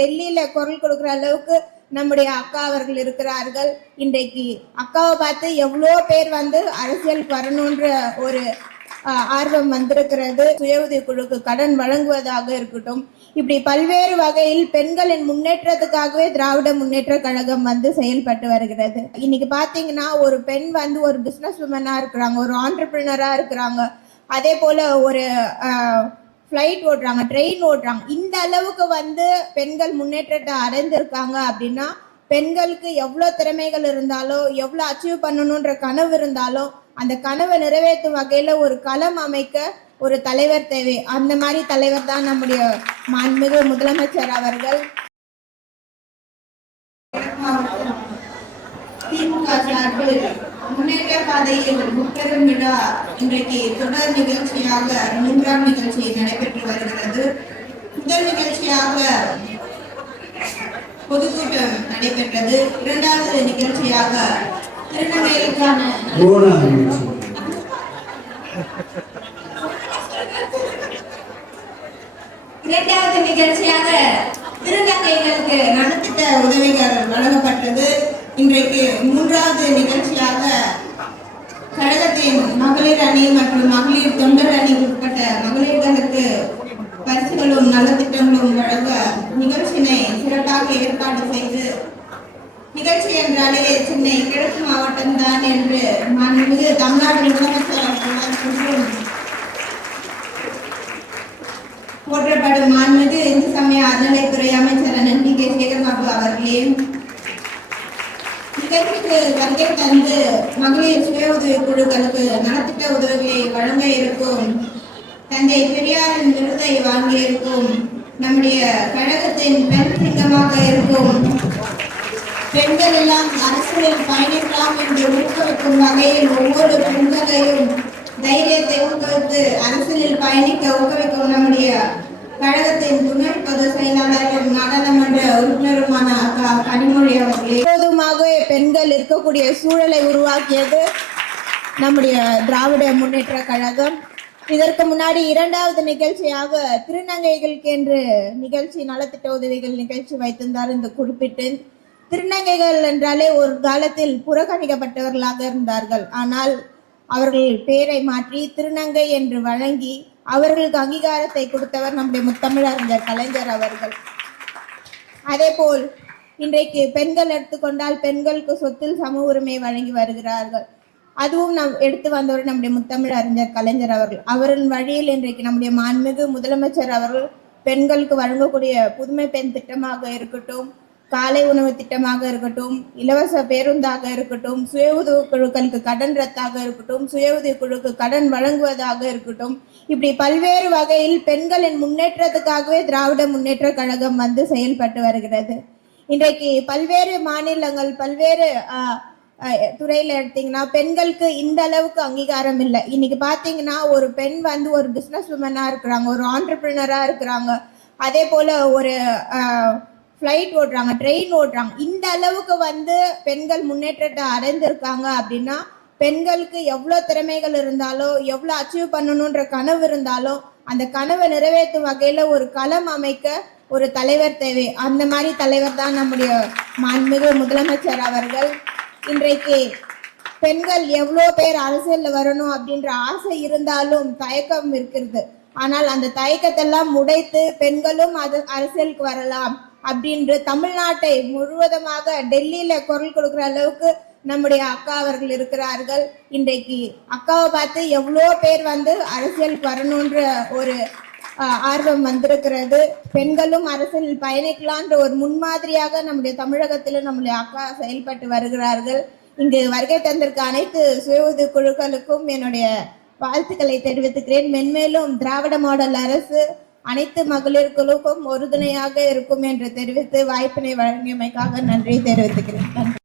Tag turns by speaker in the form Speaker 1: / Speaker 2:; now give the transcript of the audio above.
Speaker 1: டெல்லியில குரல் கொடுக்கிற அளவுக்கு நம்முடைய அக்கா அவர்கள் இருக்கிறார்கள். இன்றைக்கு அக்காவை பார்த்து எவ்வளோ பேர் வந்து அரசியல் வரணுன்ற ஒரு ஆர்வம் வந்திருக்கிறது. சுய உதவி குழுக்கு கடன் வழங்குவதாக இருக்கட்டும். இப்படி பல்வேறு வகையில் பெண்களின் முன்னேற்றத்துக்காகவே திராவிட முன்னேற்ற கழகம் வந்து செயல்பட்டு வருகிறது. இன்னைக்கு பாத்தீங்கன்னா ஒரு பெண் வந்து ஒரு பிசினஸ் உமனா இருக்கிறாங்க ஒரு ஆண்டர்பிரினரா இருக்கிறாங்க. அதே போல ஒரு ஃப்ளைட் ஓட்டுறாங்க ட்ரெயின் ஓட்டுறாங்க இந்த அளவுக்கு வந்து பெண்கள் முன்னேற்றத்தை அடைந்திருக்காங்க அப்படின்னா பெண்களுக்கு எவ்வளோ திறமைகள் இருந்தாலும் எவ்வளோ அச்சீவ் பண்ணணுன்ற கனவு இருந்தாலும் அந்த கனவை நிறைவேற்றும் வகையில் ஒரு களம் அமைக்க ஒரு தலைவர் தேவை. அந்த மாதிரி தலைவர் தான் நம்முடைய மாண்புமிகு முதலமைச்சர் அவர்கள். திமுக சார்பில் முன்னேற்ற பாதையில் முப்பெரும் விழா இன்றைக்கு தொடர் நிகழ்ச்சியாக மூன்றாம் நிகழ்ச்சி நடைபெற்று வருகிறது. முதல் நிகழ்ச்சியாக பொதுக்கூட்டம் நடைபெற்றது. இரண்டாவது நிகழ்ச்சியாக திருநங்கைகளுக்கான இரண்டாவது நிகழ்ச்சியாக திருநங்கைகளுக்கு நலத்திட்ட உதவிகள் வழங்கப்பட்டது. இன்றைக்கு மூன்றாவது நிகழ்ச்சியாக கழகத்தின் மகளிர் அணி மற்றும் மகளிர் தொண்டர் அணி உட்பட்ட மகளிர்களுக்கு பரிசுகளும் நலத்திட்டங்களும் வழங்க நிகழ்ச்சியினை சிறப்பாக ஏற்பாடு செய்து நிகழ்ச்சி என்றாலே சென்னை கிழக்கு மாவட்டம் தான் என்று மாண்புமிகு தமிழ்நாடு முதலமைச்சர் அவர்களால் மற்றும் போற்றப்படும் மாண்புமிகு இந்து சமய அறநிலை வருகை தந்து மகளிர் சுய உதவி குழுக்களுக்கு நலத்திட்ட உதவிகளை வழங்க இருக்கும். தந்தை பெரியாரின் விருதை வாங்கியிருக்கும் நம்முடைய கழகத்தின் பெண் திட்டமாக இருக்கும். பெண்கள் எல்லாம் அரசியலில் பயணிக்கலாம் என்று ஊக்குவிக்கும் வகையில் ஒவ்வொரு பெண்களையும் தைரியத்தை ஊக்குவித்து அரசியலில் பயணிக்க ஊக்குவிக்கும் நம்முடைய கழகத்தின் துணை பொதுச் செயலாளரும் நாடாளுமன்ற உறுப்பினருமான அக்கா கனிமொழி அவர்களே. எப்போதுமாகவே பெண்கள் இருக்கக்கூடிய சூழலை உருவாக்கியது நம்முடைய திராவிட முன்னேற்ற கழகம். இதற்கு முன்னாடி இரண்டாவது நிகழ்ச்சியாக திருநங்கைகளுக்கு என்று நிகழ்ச்சி நலத்திட்ட உதவிகள் நிகழ்ச்சி வைத்திருந்தார் இந்த குறிப்பிட்டு திருநங்கைகள் என்றாலே ஒரு காலத்தில் புறக்கணிக்கப்பட்டவர்களாக இருந்தார்கள். ஆனால் அவர்கள் பெயரை மாற்றி திருநங்கை என்று வழங்கி அவர்களுக்கு அங்கீகாரத்தை கொடுத்தவர் நம்முடைய முத்தமிழறிஞர் கலைஞர் அவர்கள். அதேபோல் இன்றைக்கு பெண்கள் எடுத்துக்கொண்டால் பெண்களுக்கு சொத்தில் சம உரிமை வழங்கி வருகிறார்கள். அதுவும் நம் எடுத்து வந்தவர் நம்முடைய முத்தமிழ் அறிஞர் கலைஞர் அவர்கள். அவரின் வழியில் இன்றைக்கு நம்முடைய மாண்புமிகு முதலமைச்சர் அவர்கள் பெண்களுக்கு வழங்கக்கூடிய புதுமை பெண் திட்டமாக இருக்கட்டும் காலை உணவு திட்டமாக இருக்கட்டும் இலவச பேருந்தாக இருக்கட்டும் சுய உதவி குழுக்களுக்கு கடன் ரத்தாக இருக்கட்டும் சுய உதவி குழுக்கு கடன் வழங்குவதாக இருக்கட்டும் இப்படி பல்வேறு வகையில் பெண்களின் முன்னேற்றத்துக்காகவே திராவிட முன்னேற்ற கழகம் வந்து செயல்பட்டு வருகிறது. இன்றைக்கு பல்வேறு மாநிலங்கள் பல்வேறு துறையில் துறையில எடுத்தீங்கன்னா பெண்களுக்கு இந்த அளவுக்கு அங்கீகாரம் இல்லை. இன்னைக்கு பாத்தீங்கன்னா ஒரு பெண் வந்து ஒரு பிசினஸ் உமனா இருக்கிறாங்க ஒரு ஆண்டர்பிரினரா இருக்கிறாங்க. அதே போல ஒரு ஃப்ளைட் ஓட்டுறாங்க ட்ரெயின் ஓட்டுறாங்க இந்த அளவுக்கு வந்து பெண்கள் முன்னேற்றத்தை அடைந்திருக்காங்க அப்படின்னா பெண்களுக்கு எவ்வளோ திறமைகள் இருந்தாலும் எவ்வளோ அச்சீவ் பண்ணணுன்ற கனவு இருந்தாலும் அந்த கனவை நிறைவேற்றும் வகையில் ஒரு களம் அமைக்க ஒரு தலைவர் தேவை. அந்த மாதிரி தலைவர் தான் நம்முடைய மாண்புமிகு முதலமைச்சர் அவர்கள். இன்றைக்கு பெண்கள் எவ்வளோ பேர் அரசியல்ல வரணும் அப்படின்ற ஆசை இருந்தாலும் தயக்கம் இருக்கிறது. ஆனால் அந்த தயக்கத்தெல்லாம் உடைத்து பெண்களும் அது அரசியலுக்கு வரலாம். அப்படின்று தமிழ்நாட்டை முழுவதுமாக டெல்லியில குரல் கொடுக்குற அளவுக்கு நம்முடைய அக்கா அவர்கள் இருக்கிறார்கள். இன்றைக்கு அக்காவை பார்த்து எவ்வளோ பேர் வந்து அரசியலுக்கு வரணுன்ற ஒரு ஆர்வம் வந்திருக்கிறது. பெண்களும் அரசியலில் பயணிக்கலான்ற ஒரு முன்மாதிரியாக நம்முடைய தமிழகத்தில் நம்முடைய அக்கா செயல்பட்டு வருகிறார்கள். இங்கு வருகை தந்திருக்க அனைத்து சுய உதவி குழுக்களுக்கும் என்னுடைய வாழ்த்துக்களை தெரிவித்துக்கிறேன். மென்மேலும் திராவிட மாடல் அரசு அனைத்து மகளிர்களுக்கும் உறுதுணையாக இருக்கும் என்று தெரிவித்து வாய்ப்பினை வழங்கியமைக்காக நன்றி தெரிவித்துக்கிறேன்.